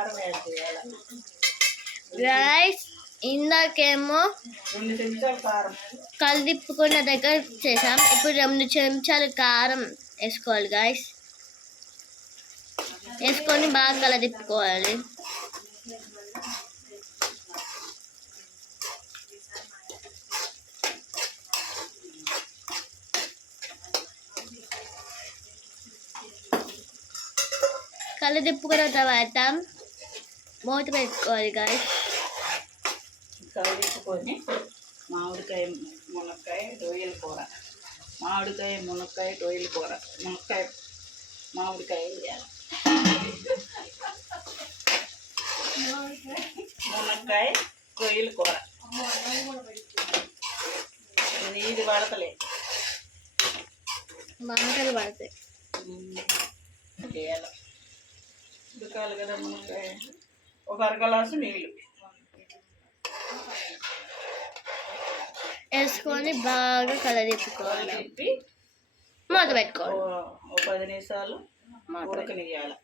కారం యాడ్ చేయాలి గైస్. ఇందాకేమో 2 చెంచాలు కారం కలిదిప్పుకున్న దగ్గర చేసాం. ఇప్పుడు 2 చెంచాలు కారం వేసుకోవాలి గైస్. వేసుకొని బాగా కలదిప్పుకోవాలి. కలదిప్పుకున్న తర్వాత మూత పెట్టుకోవాలి గైస్. కలిదిప్పుకొని మామిడికాయ మునక్కాయ రొయ్యల కూర, మామిడికాయ మునక్కాయ రొయ్యల కూర, మామిడికాయ వేయాలి. మునక్కాయ రొయ్యల కూర నీది పడతలే, మామిడికాయలు పడతాయి. వేయాలి. ఉడకాలి కదా మునక్కాయ. ఒక 1 గ్లాసు నీళ్ళు వేసుకొని బాగా కలదిప్పుకోవాలి. తిప్పి మూత పెట్టుకోవాలి. ఓ 10 నిమిషాలు ఉడకనియాలి.